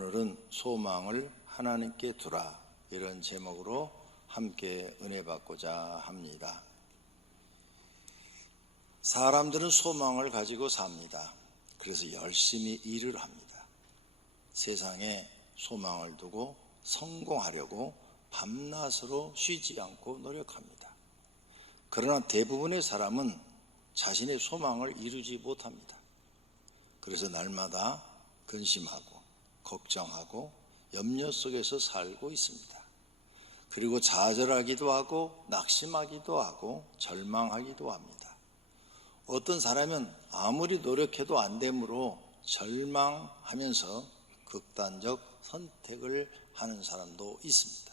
오늘은 소망을 하나님께 두라, 이런 제목으로 함께 은혜 받고자 합니다. 사람들은 소망을 가지고 삽니다. 그래서 열심히 일을 합니다. 세상에 소망을 두고 성공하려고 밤낮으로 쉬지 않고 노력합니다. 그러나 대부분의 사람은 자신의 소망을 이루지 못합니다. 그래서 날마다 근심하고 걱정하고 염려 속에서 살고 있습니다. 그리고 좌절하기도 하고 낙심하기도 하고 절망하기도 합니다. 어떤 사람은 아무리 노력해도 안 되므로 절망하면서 극단적 선택을 하는 사람도 있습니다.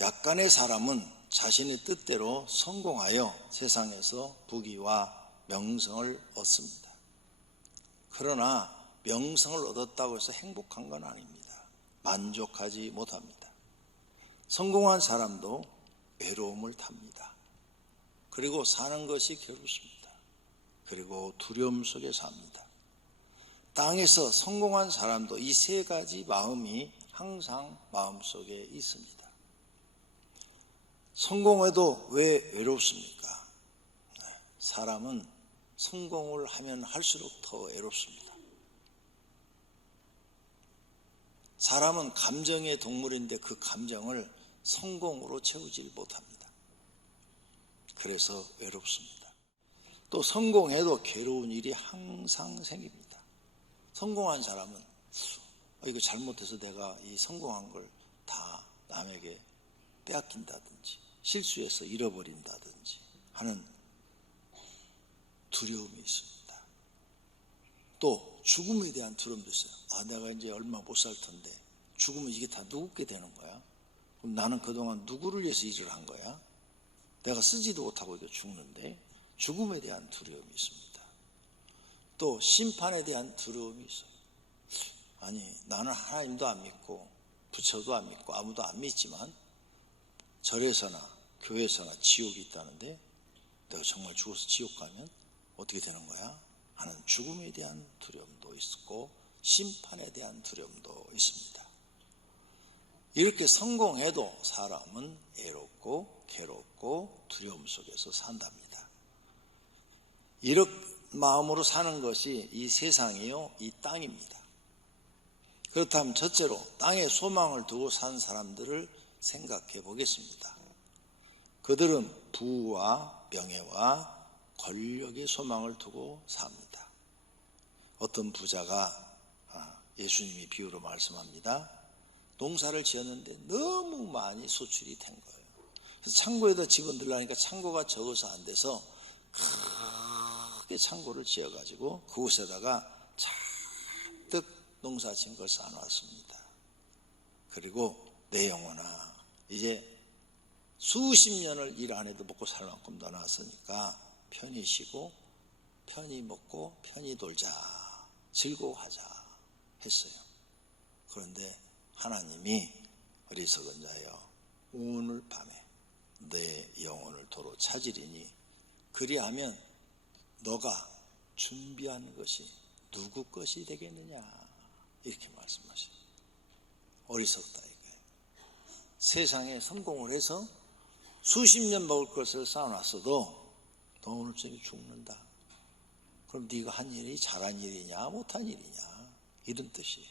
약간의 사람은 자신의 뜻대로 성공하여 세상에서 부귀와 명성을 얻습니다. 그러나 명성을 얻었다고 해서 행복한 건 아닙니다. 만족하지 못합니다. 성공한 사람도 외로움을 탑니다. 그리고 사는 것이 괴롭습니다. 그리고 두려움 속에 삽니다. 땅에서 성공한 사람도 이 세 가지 마음이 항상 마음속에 있습니다. 성공해도 왜 외롭습니까? 사람은 성공을 하면 할수록 더 외롭습니다. 사람은 감정의 동물인데 그 감정을 성공으로 채우지 못합니다. 그래서 외롭습니다. 또 성공해도 괴로운 일이 항상 생깁니다. 성공한 사람은 이거 잘못해서 내가 이 성공한 걸 다 남에게 빼앗긴다든지 실수해서 잃어버린다든지 하는 두려움이 있습니다. 또 죽음에 대한 두려움도 있어요. 내가 이제 얼마 못 살 텐데 죽으면 이게 다 누구게 되는 거야? 그럼 나는 그동안 누구를 위해서 일을 한 거야? 내가 쓰지도 못하고 이렇게 죽는데 죽음에 대한 두려움이 있습니다. 또 심판에 대한 두려움이 있어요. 나는 하나님도 안 믿고 부처도 안 믿고 아무도 안 믿지만 절에서나 교회에서나 지옥이 있다는데 내가 정말 죽어서 지옥 가면 어떻게 되는 거야? 하는 죽음에 대한 두려움도 있고 심판에 대한 두려움도 있습니다. 이렇게 성공해도 사람은 애롭고 괴롭고 두려움 속에서 산답니다. 이런 마음으로 사는 것이 이 세상이요, 이 땅입니다. 그렇다면 첫째로 땅에 소망을 두고 산 사람들을 생각해 보겠습니다. 그들은 부와 명예와 권력의 소망을 두고 삽니다. 어떤 부자가 예수님이 비유로 말씀합니다. 농사를 지었는데 너무 많이 소출이 된 거예요. 그래서 창고에다 집어넣으려니까 창고가 적어서 안 돼서 크게 창고를 지어가지고 그곳에다가 잔뜩 농사 지은 걸 쌓아놨습니다. 그리고 내 영혼아, 이제 수십 년을 일 안 해도 먹고 살 만큼 넣어놨으니까 편히 쉬고 편히 먹고 편히 놀자, 즐거워하자 했어요. 그런데 하나님이 어리석은 자여, 오늘 밤에 내 영혼을 도로 찾으리니 그리하면 너가 준비한 것이 누구 것이 되겠느냐, 이렇게 말씀하시죠. 어리석다 이거예요. 세상에 성공을 해서 수십 년 먹을 것을 쌓아놨어도 너 오늘 저녁에 죽는다. 그럼 네가 한 일이 잘한 일이냐 못한 일이냐, 이런 뜻이에요.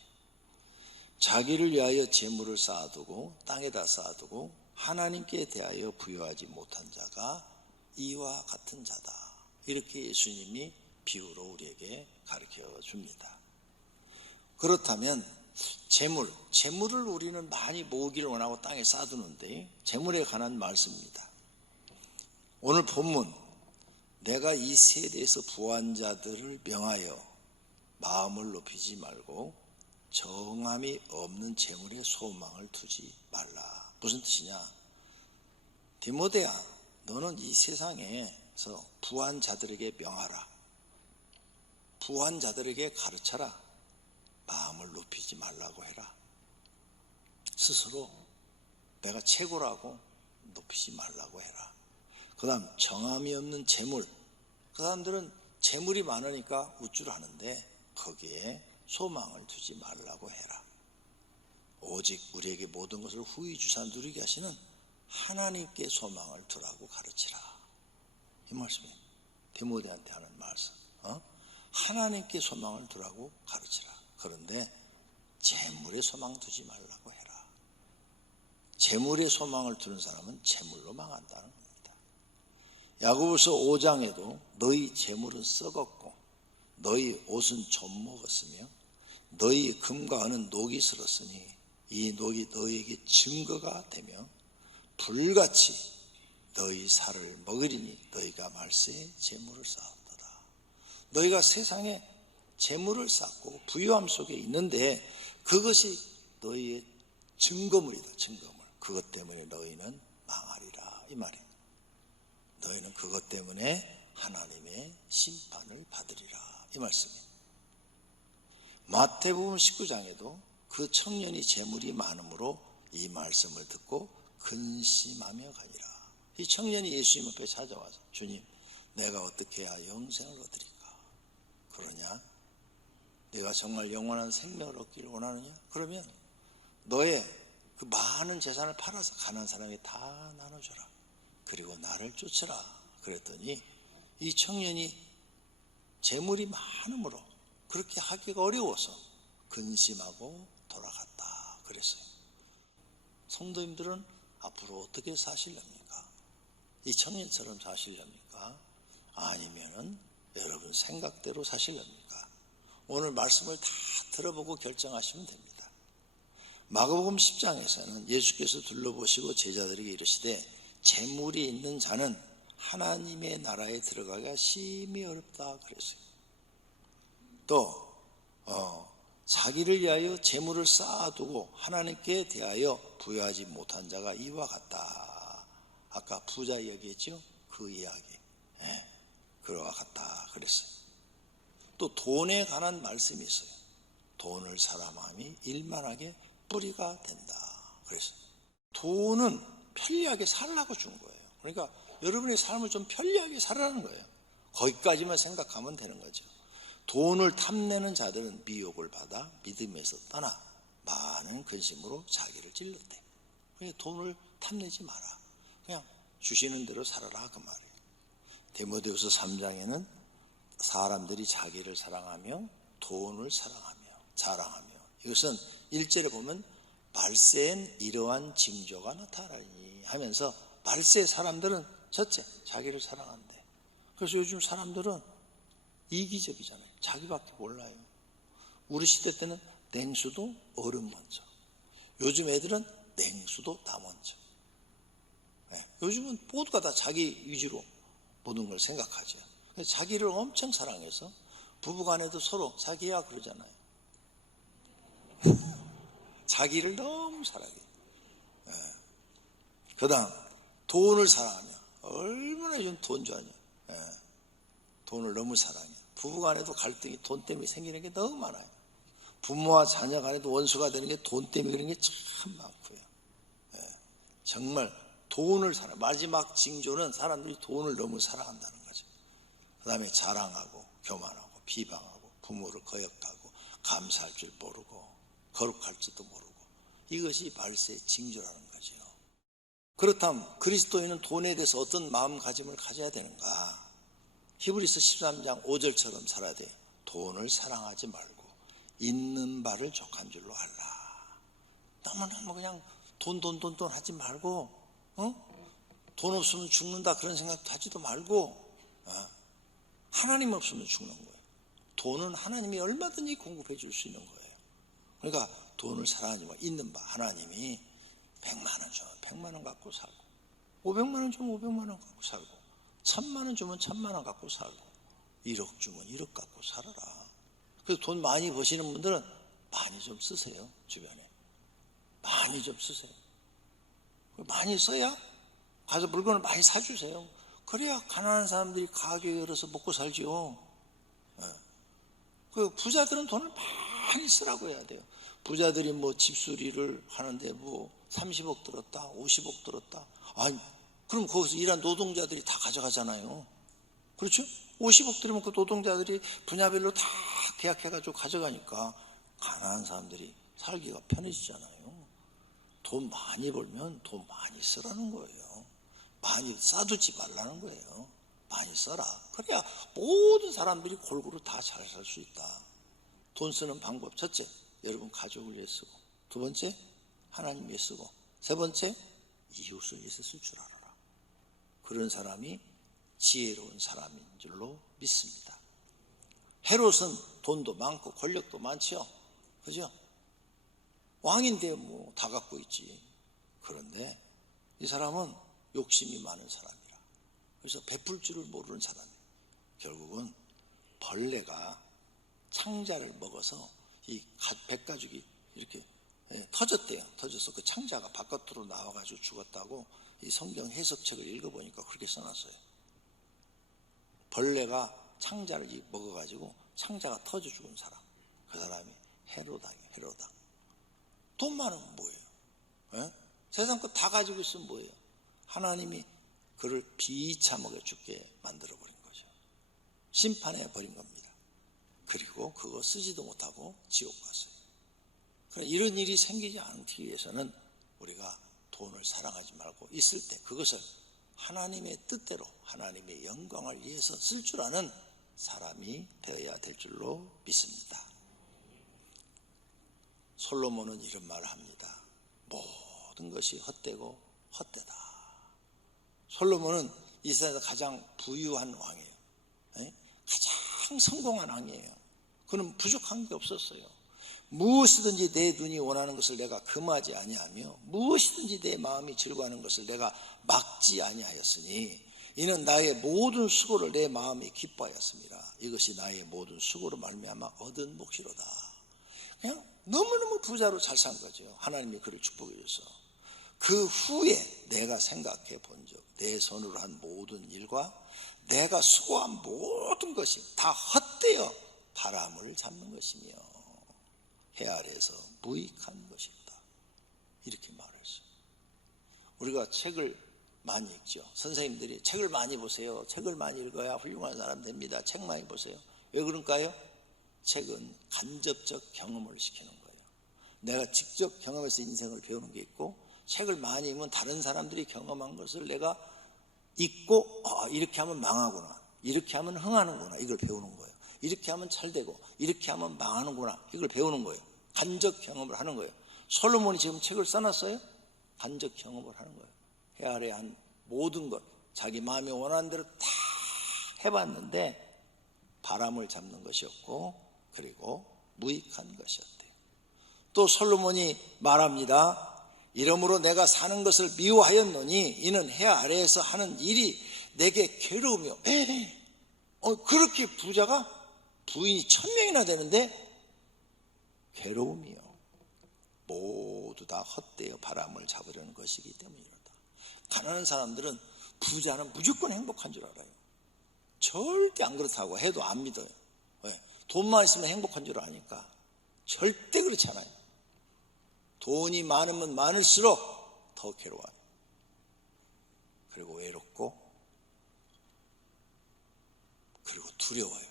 자기를 위하여 재물을 쌓아두고 땅에다 쌓아두고 하나님께 대하여 부여하지 못한 자가 이와 같은 자다. 이렇게 예수님이 비유로 우리에게 가르쳐 줍니다. 그렇다면 재물을 우리는 많이 모으기를 원하고 땅에 쌓아두는데 재물에 관한 말씀입니다. 오늘 본문, 내가 이 세대에서 부한 자들을 명하여 마음을 높이지 말고 정함이 없는 재물에 소망을 두지 말라. 무슨 뜻이냐? 디모데야, 너는 이 세상에서 부한 자들에게 명하라. 부한 자들에게 가르쳐라. 마음을 높이지 말라고 해라. 스스로 내가 최고라고 높이지 말라고 해라. 그 다음 정함이 없는 재물. 그 사람들은 재물이 많으니까 우쭐하는데 거기에 소망을 두지 말라고 해라. 오직 우리에게 모든 것을 후히 주사 누리게 하시는 하나님께 소망을 두라고 가르치라. 이 말씀이에요. 디모데한테 하는 말씀. 하나님께 소망을 두라고 가르치라. 그런데 재물에 소망 두지 말라고 해라. 재물에 소망을 두는 사람은 재물로 망한다는 겁니다. 야고보서 5장에도 너희 재물은 썩었고 너희 옷은 좀 먹었으며 너희 금과 은은 녹이 슬었으니 이 녹이 너희에게 증거가 되며 불같이 너희 살을 먹으리니 너희가 말세에 재물을 쌓았도다. 너희가 세상에 재물을 쌓고 부유함 속에 있는데 그것이 너희의 증거물이다. 증거물. 그것 때문에 너희는 망하리라. 이 말이에요. 너희는 그것 때문에 하나님의 심판을 받으리라. 이 말씀이에요. 마태복음 19장에도 그 청년이 재물이 많으므로 이 말씀을 듣고 근심하며 가니라. 이 청년이 예수님 앞에 찾아와서 주님, 내가 어떻게 해야 영생을 얻으리까? 그러냐? 내가 정말 영원한 생명을 얻기를 원하느냐? 그러면 너의 그 많은 재산을 팔아서 가난한 사람에게 다 나눠줘라. 그리고 나를 쫓으라. 그랬더니 이 청년이 재물이 많으므로 그렇게 하기가 어려워서 근심하고 돌아갔다 그랬어요. 성도님들은 앞으로 어떻게 사실랍니까? 이 청년처럼 사실랍니까? 아니면은 여러분 생각대로 사실랍니까? 오늘 말씀을 다 들어보고 결정하시면 됩니다. 마가복음 10장에서는 예수께서 둘러보시고 제자들에게 이르시되 재물이 있는 자는 하나님의 나라에 들어가기가 심히 어렵다 그랬어요. 또 자기를 위하여 재물을 쌓아두고 하나님께 대하여 부여하지 못한 자가 이와 같다. 아까 부자 이야기했죠? 그 이야기. 그와 같다 그랬어요. 또 돈에 관한 말씀이 있어요. 돈을 사랑함이 일만하게 뿌리가 된다 그랬어요. 돈은 편리하게 살라고 준 거예요. 그러니까 여러분의 삶을 좀 편리하게 살라는 거예요. 거기까지만 생각하면 되는 거죠. 돈을 탐내는 자들은 미혹을 받아 믿음에서 떠나 많은 근심으로 자기를 찔렀대. 그러니까 돈을 탐내지 마라. 그냥 주시는 대로 살아라 그 말이에요. 디모데후서 3장에는 사람들이 자기를 사랑하며 돈을 사랑하며 자랑하며, 이것은 1절에 보면 말세엔 이러한 징조가 나타나니 하면서 말세 사람들은 첫째 자기를 사랑한대. 그래서 요즘 사람들은 이기적이잖아요. 자기밖에 몰라요. 우리 시대 때는 냉수도 얼음 먼저, 요즘 애들은 냉수도 나 먼저. 요즘은 모두가 다 자기 위주로 모든 걸 생각하죠. 자기를 엄청 사랑해서 부부간에도 서로 자기야 그러잖아요. 자기를 너무 사랑해. 그 다음 돈을 사랑하며, 얼마나 요즘 돈 좋아하냐. 돈을 너무 사랑해. 부부간에도 갈등이 돈 때문에 생기는 게 너무 많아요. 부모와 자녀 간에도 원수가 되는 게 돈 때문에 그런 게 참 많고요. 정말 돈을 사랑. 마지막 징조는 사람들이 돈을 너무 사랑한다는 거죠. 그 다음에 자랑하고 교만하고 비방하고 부모를 거역하고 감사할 줄 모르고 거룩할지도 모르고, 이것이 말세의 징조라는 거죠. 그렇다면 그리스도인은 돈에 대해서 어떤 마음가짐을 가져야 되는가? 히브리서 13장 5절처럼 살아야 돼요. 돈을 사랑하지 말고 있는 바를 족한 줄로 알라. 너무너무 그냥 돈 하지 말고, 돈 없으면 죽는다 그런 생각도 하지도 말고, 하나님 없으면 죽는 거예요. 돈은 하나님이 얼마든지 공급해 줄 수 있는 거예요. 그러니까 돈을 사랑하지 말고 있는 바, 하나님이 100만 원 주면 100만 원 갖고 살고, 500만 원 주면 500만 원 갖고 살고, 1000만 원 주면 1000만 원 갖고 살고, 1억 주면 1억 갖고 살아라. 그래서 돈 많이 버시는 분들은 많이 좀 쓰세요. 주변에 많이 좀 쓰세요. 많이 써야 가서 물건을 많이 사주세요. 그래야 가난한 사람들이 가게 열어서 먹고 살지요. 그 부자들은 돈을 많이 쓰라고 해야 돼요. 부자들이 뭐 집수리를 하는데 뭐 30억 들었다, 50억 들었다. 아니, 그럼 거기서 일한 노동자들이 다 가져가잖아요. 그렇죠? 50억 들으면 그 노동자들이 분야별로 다 계약해가지고 가져가니까 가난한 사람들이 살기가 편해지잖아요. 돈 많이 벌면 돈 많이 쓰라는 거예요. 많이 싸두지 말라는 거예요. 많이 써라. 그래야 모든 사람들이 골고루 다 잘 살 수 있다. 돈 쓰는 방법, 첫째, 여러분 가족을 위해 쓰고, 두 번째, 하나님 위해 쓰고, 세 번째, 이웃을 위해서 쓸 줄 알아라. 그런 사람이 지혜로운 사람인 줄로 믿습니다. 헤롯은 돈도 많고 권력도 많지요. 그죠? 왕인데 뭐 다 갖고 있지. 그런데 이 사람은 욕심이 많은 사람이라. 그래서 베풀 줄을 모르는 사람이에요. 결국은 벌레가 창자를 먹어서 이 백가죽이 이렇게 터졌대요. 터져서 그 창자가 바깥으로 나와가지고 죽었다고 이 성경 해석책을 읽어보니까 그렇게 써놨어요. 벌레가 창자를 먹어가지고 창자가 터져 죽은 사람. 그 사람이 헤로당이에요. 헤로당. 돈 많으면 뭐예요? 에? 세상 거 다 가지고 있으면 뭐예요? 하나님이 그를 비참하게 죽게 만들어버린 거죠. 심판해 버린 겁니다. 그리고 그거 쓰지도 못하고 지옥 갔어요. 그러니까 이런 일이 생기지 않기 위해서는 우리가 돈을 사랑하지 말고 있을 때 그것을 하나님의 뜻대로 하나님의 영광을 위해서 쓸 줄 아는 사람이 되어야 될 줄로 믿습니다. 솔로몬은 이런 말을 합니다. 모든 것이 헛되고 헛되다. 솔로몬은 이 세상에서 가장 부유한 왕이에요. 가장 성공한 왕이에요. 그는 부족한 게 없었어요. 무엇이든지 내 눈이 원하는 것을 내가 금하지 아니하며 무엇이든지 내 마음이 즐거워하는 것을 내가 막지 아니하였으니 이는 나의 모든 수고를 내 마음이 기뻐하였습니다. 이것이 나의 모든 수고로 말미암아 얻은 몫이로다. 그냥 너무너무 부자로 잘 산 거죠. 하나님이 그를 축복해 줘서. 그 후에 내가 생각해 본 적, 내 손으로 한 모든 일과 내가 수고한 모든 것이 다 헛되어 바람을 잡는 것이며 해 아래에서 무익한 것이다. 이렇게 말했어요. 우리가 책을 많이 읽죠. 선생님들이 책을 많이 보세요. 책을 많이 읽어야 훌륭한 사람 됩니다. 책 많이 보세요. 왜 그럴까요? 책은 간접적 경험을 시키는 거예요. 내가 직접 경험해서 인생을 배우는 게 있고 책을 많이 읽으면 다른 사람들이 경험한 것을 내가 읽고 이렇게 하면 망하구나. 이렇게 하면 흥하는구나. 이걸 배우는 거예요. 이렇게 하면 잘 되고 이렇게 하면 망하는구나. 이걸 배우는 거예요. 간접 경험을 하는 거예요. 솔로몬이 지금 책을 써놨어요? 간접 경험을 하는 거예요. 해 아래 한 모든 것 자기 마음이 원하는 대로 다 해봤는데 바람을 잡는 것이었고 그리고 무익한 것이었대요. 또 솔로몬이 말합니다. 이러므로 내가 사는 것을 미워하였노니 이는 해 아래에서 하는 일이 내게 괴로우며 그렇게 부자가 부인이 1000명이나 되는데 괴로움이요. 모두 다 헛되어 바람을 잡으려는 것이기 때문이다. 가난한 사람들은 부자는 무조건 행복한 줄 알아요. 절대 안 그렇다고 해도 안 믿어요. 왜? 돈만 있으면 행복한 줄 아니까. 절대 그렇지 않아요. 돈이 많으면 많을수록 더 괴로워요. 그리고 외롭고 그리고 두려워요.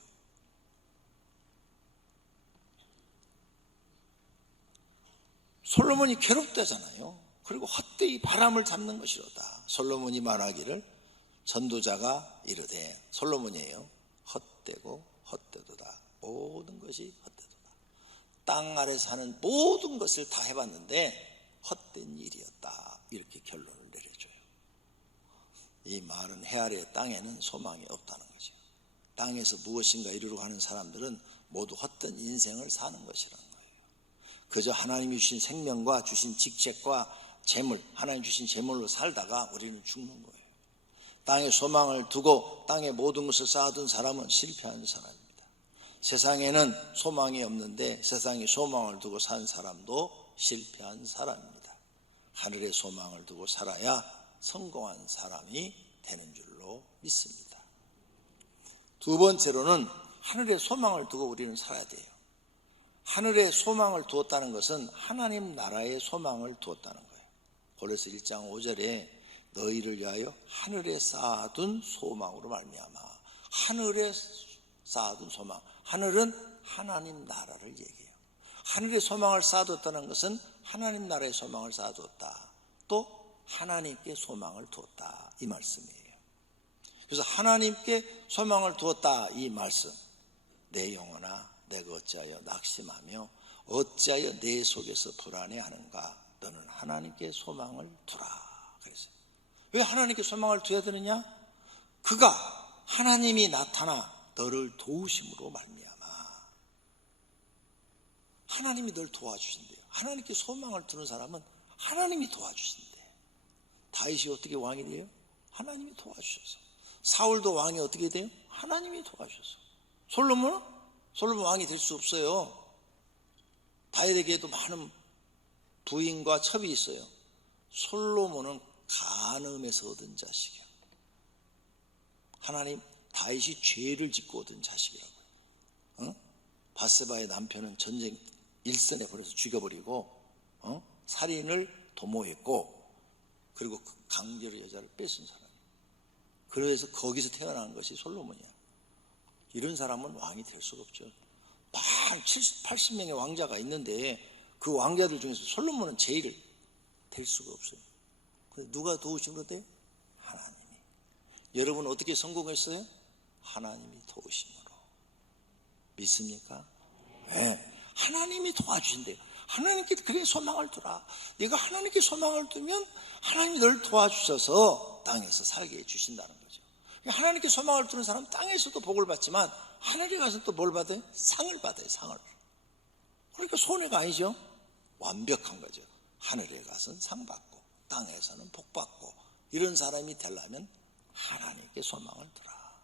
솔로몬이 괴롭다잖아요. 그리고 헛되이 바람을 잡는 것이로다. 솔로몬이 말하기를 전도자가 이르되 솔로몬이에요. 헛되고 헛되도다. 모든 것이 헛되도다. 땅 아래서 하는 모든 것을 다 해봤는데 헛된 일이었다. 이렇게 결론을 내려줘요. 이 말은 해 아래 땅에는 소망이 없다는 거죠. 땅에서 무엇인가 이루려고 하는 사람들은 모두 헛된 인생을 사는 것이라는 거예요. 그저 하나님이 주신 생명과 주신 직책과 재물, 하나님 주신 재물로 살다가 우리는 죽는 거예요. 땅에 소망을 두고 땅에 모든 것을 쌓아둔 사람은 실패한 사람입니다. 세상에는 소망이 없는데 세상에 소망을 두고 산 사람도 실패한 사람입니다. 하늘에 소망을 두고 살아야 성공한 사람이 되는 줄로 믿습니다. 두 번째로는 하늘에 소망을 두고 우리는 살아야 돼요. 하늘에 소망을 두었다는 것은 하나님 나라에 소망을 두었다는 거예요. 고린도서 1장 5절에 너희를 위하여 하늘에 쌓아둔 소망으로 말미암아 하늘에 쌓아둔 소망. 하늘은 하나님 나라를 얘기해요. 하늘에 소망을 쌓아뒀다는 것은 하나님 나라의 소망을 쌓아뒀다. 또 하나님께 소망을 두었다. 이 말씀이에요. 그래서 하나님께 소망을 두었다. 이 말씀. 내 영혼아, 내가 어찌하여 낙심하며 어찌하여 내 속에서 불안해하는가. 너는 하나님께 소망을 두라. 그래서 왜 하나님께 소망을 두어야 되느냐? 그가 하나님이 나타나 너를 도우심으로 말미암아. 하나님이 널 도와주신대요. 하나님께 소망을 두는 사람은 하나님이 도와주신대. 다윗이 어떻게 왕이 돼요? 하나님이 도와주셔서. 사울도 왕이 어떻게 돼요? 하나님이 도와주셔서. 솔로몬은? 솔로몬 왕이 될 수 없어요. 다윗에게도 많은 부인과 첩이 있어요. 솔로몬은 간음에서 얻은 자식이야. 하나님, 다윗이 죄를 짓고 얻은 자식이라고요. 바세바의 남편은 전쟁 일선에 보내서 죽여버리고 살인을 도모했고, 그리고 강제로 여자를 뺏은 사람이에요. 그래서 거기서 태어난 것이 솔로몬이야. 이런 사람은 왕이 될 수가 없죠. 한 70, 80명의 왕자가 있는데 그 왕자들 중에서 솔로몬은 제일 될 수가 없어요. 근데 누가 도우신 건데? 하나님이. 여러분 어떻게 성공했어요? 하나님이 도우심으로. 믿습니까? 네. 하나님이 도와주신대요. 하나님께 그래 소망을 두라. 네가 하나님께 소망을 두면 하나님이 널 도와주셔서 땅에서 살게 해주신다는 거죠. 하나님께 소망을 두는 사람은 땅에서도 복을 받지만 하늘에 가서 또 뭘 받아요? 상을 받아요. 상을. 그러니까 손해가 아니죠. 완벽한 거죠. 하늘에 가서는 상 받고 땅에서는 복 받고. 이런 사람이 되려면 하나님께 소망을 두라.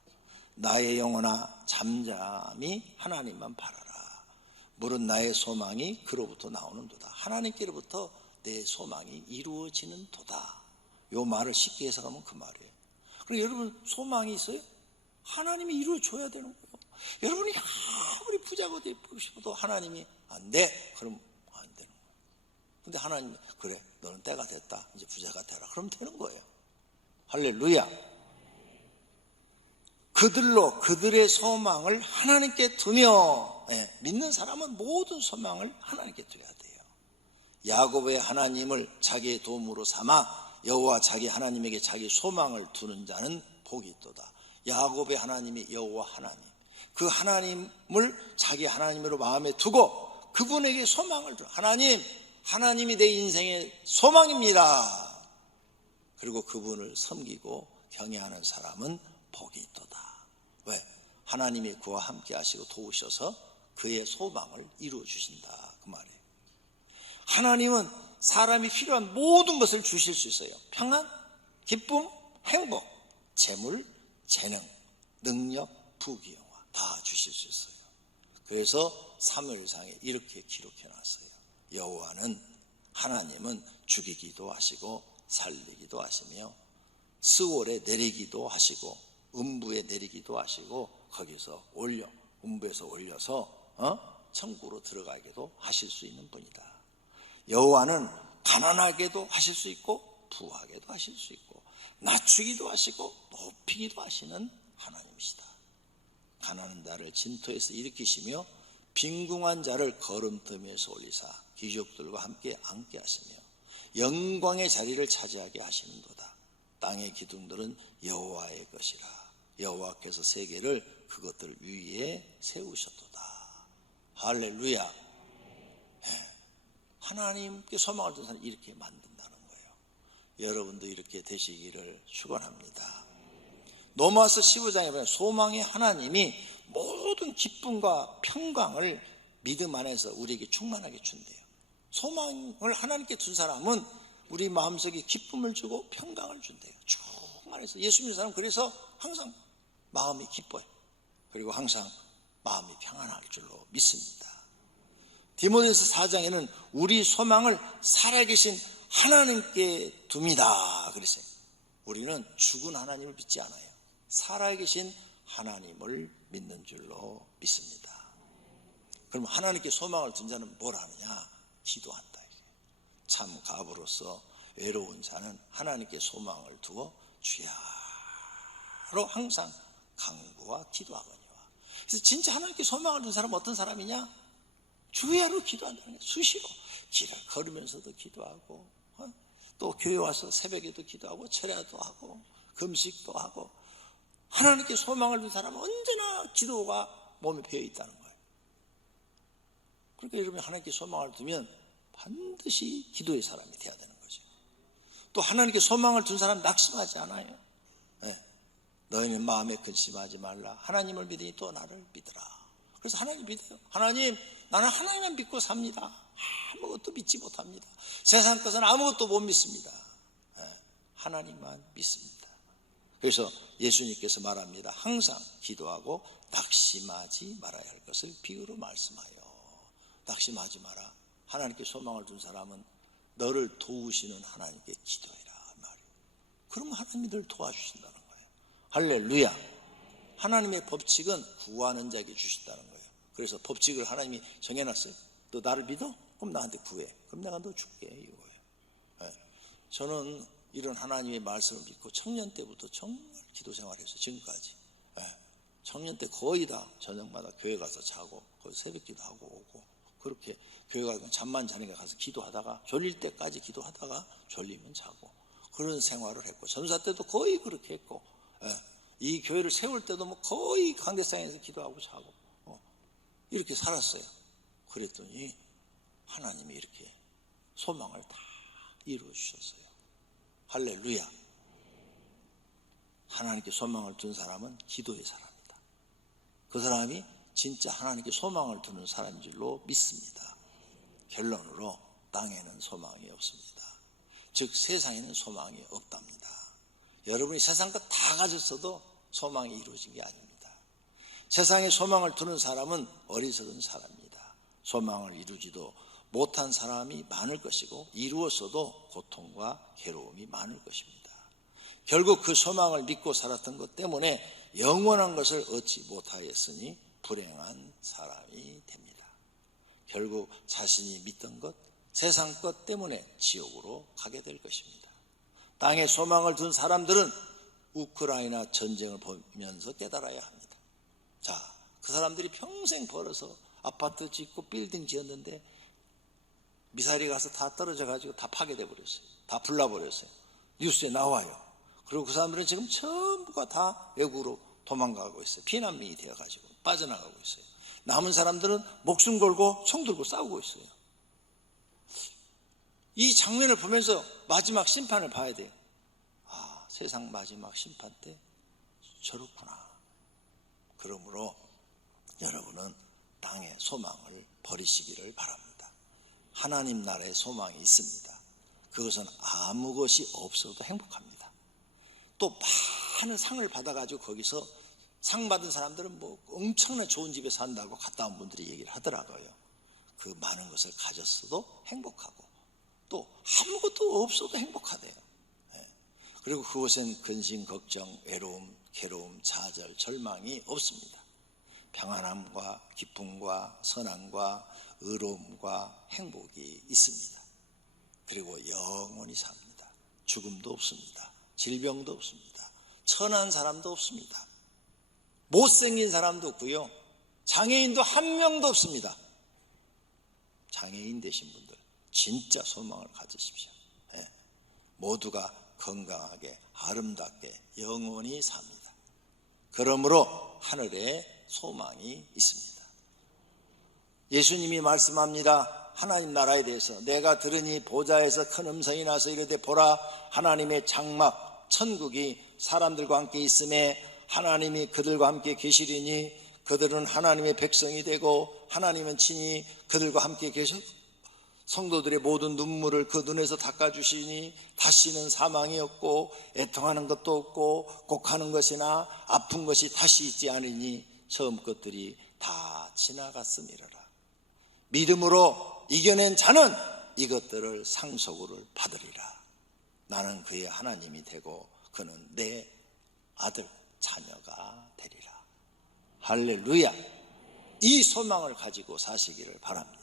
나의 영혼아 잠잠히 하나님만 바라라. 물은 나의 소망이 그로부터 나오는 도다. 하나님께로부터 내 소망이 이루어지는 도다. 요 말을 쉽게 해석하면 그 말이에요. 그리고 여러분 소망이 있어요? 하나님이 이루어줘야 되는 거예요. 여러분이 아무리 부자가 되고 싶어도 하나님이 안 돼. 그럼 안 되는 거예요. 근데 하나님이 그래 너는 때가 됐다. 이제 부자가 되라. 그럼 되는 거예요. 할렐루야. 그들로 그들의 소망을 하나님께 두며 믿는 사람은 모든 소망을 하나님께 두어야 돼요. 야곱의 하나님을 자기의 도움으로 삼아 여호와 자기 하나님에게 자기 소망을 두는 자는 복이 있도다. 야곱의 하나님이 여호와 하나님, 그 하나님을 자기 하나님으로 마음에 두고 그분에게 소망을 줘. 하나님이 내 인생의 소망입니다. 그리고 그분을 섬기고 경외하는 사람은 복이 있도다. 왜? 하나님이 그와 함께 하시고 도우셔서 그의 소망을 이루어 주신다. 그 말이에요. 하나님은 사람이 필요한 모든 것을 주실 수 있어요. 평안, 기쁨, 행복, 재물, 재능, 능력, 부귀영화 다 주실 수 있어요. 그래서 사무엘상에 이렇게 기록해 놨어요. 여호와는 하나님은 죽이기도 하시고 살리기도 하시며 스올에 내리기도 하시고 음부에 내리기도 하시고 거기서 음부에서 올려서 천국으로 들어가게도 하실 수 있는 분이다. 여호와는 가난하게도 하실 수 있고 부하게도 하실 수 있고 낮추기도 하시고 높이기도 하시는 하나님이시다. 가난한 자를 진토에서 일으키시며 빈궁한 자를 거름더미에서 올리사 귀족들과 함께 앉게 하시며 영광의 자리를 차지하게 하시는도다. 땅의 기둥들은 여호와의 것이라. 여호와께서 세계를 그것들 위에 세우셨도다. 할렐루야. 하나님께 소망을 둔 사람이 이렇게 만든다는 거예요. 여러분도 이렇게 되시기를 축원합니다. 로마서 15장에 보면 소망의 하나님이 모든 기쁨과 평강을 믿음 안에서 우리에게 충만하게 준대요. 소망을 하나님께 둔 사람은 우리 마음속에 기쁨을 주고 평강을 준대요. 충만해서 예수 믿는 사람은 그래서 항상 마음이 기뻐요. 그리고 항상 마음이 평안할 줄로 믿습니다. 디모데서 4장에는 우리 소망을 살아계신 하나님께 둡니다. 그랬어요. 우리는 죽은 하나님을 믿지 않아요. 살아계신 하나님을 믿는 줄로 믿습니다. 그럼 하나님께 소망을 둔 자는 뭘 하느냐? 기도한다. 참 가부로서 외로운 자는 하나님께 소망을 두어 주야로 항상 강구와 기도하거니와. 그래서 진짜 하나님께 소망을 둔 사람은 어떤 사람이냐? 주야로 기도한다는 거예요. 수시로 길을 걸으면서도 기도하고, 또 교회 와서 새벽에도 기도하고, 철야도 하고, 금식도 하고. 하나님께 소망을 둔 사람은 언제나 기도가 몸에 배어 있다는 거예요. 그러니까 여러분이 하나님께 소망을 두면 반드시 기도의 사람이 되어야 되는 거죠. 또 하나님께 소망을 둔 사람 낙심하지 않아요. 네. 너희는 마음에 근심하지 말라. 하나님을 믿으니 또 나를 믿으라. 그래서 하나님 믿어요. 하나님, 나는 하나님만 믿고 삽니다. 아무것도 믿지 못합니다. 세상 것은 아무것도 못 믿습니다. 네. 하나님만 믿습니다. 그래서 예수님께서 말합니다. 항상 기도하고 낙심하지 말아야 할 것을 비유로 말씀하여. 낙심하지 마라. 하나님께 소망을 둔 사람은 너를 도우시는 하나님께 기도해라 말이에요. 그러면 하나님이 늘 도와주신다는 거예요. 할렐루야. 하나님의 법칙은 구하는 자에게 주신다는 거예요. 그래서 법칙을 하나님이 정해놨어요. 너 나를 믿어? 그럼 나한테 구해. 그럼 내가 너 줄게 이거예요. 네. 저는 이런 하나님의 말씀을 믿고 청년 때부터 정말 기도 생활했어요. 지금까지. 네. 청년 때 거의 다 저녁마다 교회 가서 자고 거의 새벽 기도하고 오고, 그렇게 교회 가서 잠만 자니까 가서 기도하다가 졸릴 때까지 기도하다가 졸리면 자고, 그런 생활을 했고, 전사 때도 거의 그렇게 했고, 이 교회를 세울 때도 뭐 거의 강대상에서 기도하고 자고 이렇게 살았어요. 그랬더니 하나님이 이렇게 소망을 다 이루어 주셨어요. 할렐루야. 하나님께 소망을 둔 사람은 기도의 사람이다. 그 사람이 진짜 하나님께 소망을 두는 사람인 줄로 믿습니다. 결론으로 땅에는 소망이 없습니다. 즉 세상에는 소망이 없답니다. 여러분이 세상 것 다 가졌어도 소망이 이루어진 게 아닙니다. 세상에 소망을 두는 사람은 어리석은 사람입니다. 소망을 이루지도 못한 사람이 많을 것이고, 이루었어도 고통과 괴로움이 많을 것입니다. 결국 그 소망을 믿고 살았던 것 때문에 영원한 것을 얻지 못하였으니 불행한 사람이 됩니다. 결국 자신이 믿던 것, 세상 것 때문에 지옥으로 가게 될 것입니다. 땅에 소망을 둔 사람들은 우크라이나 전쟁을 보면서 깨달아야 합니다. 자, 그 사람들이 평생 벌어서 아파트 짓고 빌딩 지었는데 미사일이 가서 다 떨어져가지고 다 파괴돼 버렸어요. 다 불나버렸어요. 뉴스에 나와요. 그리고 그 사람들은 지금 전부가 다 외국으로 도망가고 있어요. 피난민이 되어가지고 빠져나가고 있어요. 남은 사람들은 목숨 걸고 총 들고 싸우고 있어요. 이 장면을 보면서 마지막 심판을 봐야 돼요. 아, 세상 마지막 심판 때 저렇구나. 그러므로 여러분은 땅의 소망을 버리시기를 바랍니다. 하나님 나라의 소망이 있습니다. 그것은 아무 것이 없어도 행복합니다. 또 많은 상을 받아가지고 거기서 상 받은 사람들은 뭐 엄청나 좋은 집에 산다고 갔다 온 분들이 얘기를 하더라고요. 그 많은 것을 가졌어도 행복하고 또 아무것도 없어도 행복하대요. 그리고 그곳엔 근심, 걱정, 외로움, 괴로움, 좌절, 절망이 없습니다. 평안함과 기쁨과 선함과 의로움과 행복이 있습니다. 그리고 영원히 삽니다. 죽음도 없습니다. 질병도 없습니다. 천한 사람도 없습니다. 못생긴 사람도 없고요. 장애인도 한 명도 없습니다. 장애인 되신 분들 진짜 소망을 가지십시오. 모두가 건강하게 아름답게 영원히 삽니다. 그러므로 하늘에 소망이 있습니다. 예수님이 말씀합니다. 하나님 나라에 대해서 내가 들으니 보좌에서 큰 음성이 나서 이르되 보라, 하나님의 장막 천국이 사람들과 함께 있음에 하나님이 그들과 함께 계시리니 그들은 하나님의 백성이 되고 하나님은 친히 그들과 함께 계셔 성도들의 모든 눈물을 그 눈에서 닦아주시니 다시는 사망이 없고 애통하는 것도 없고 곡하는 것이나 아픈 것이 다시 있지 않으니 처음 것들이 다 지나갔음이로라. 믿음으로 이겨낸 자는 이것들을 상속으로 받으리라. 나는 그의 하나님이 되고 그는 내 아들 자녀가 되리라. 할렐루야. 이 소망을 가지고 사시기를 바랍니다.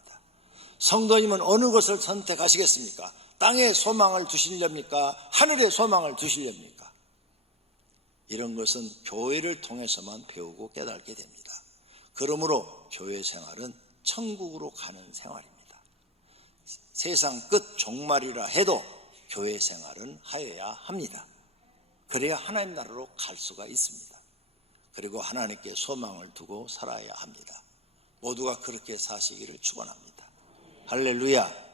성도님은 어느 것을 선택하시겠습니까? 땅에 소망을 두시렵니까? 하늘에 소망을 두시렵니까? 이런 것은 교회를 통해서만 배우고 깨닫게 됩니다. 그러므로 교회 생활은 천국으로 가는 생활입니다. 세상 끝 종말이라 해도 교회 생활은 하여야 합니다. 그래야 하나님 나라로 갈 수가 있습니다. 그리고 하나님께 소망을 두고 살아야 합니다. 모두가 그렇게 사시기를 축원합니다. 할렐루야.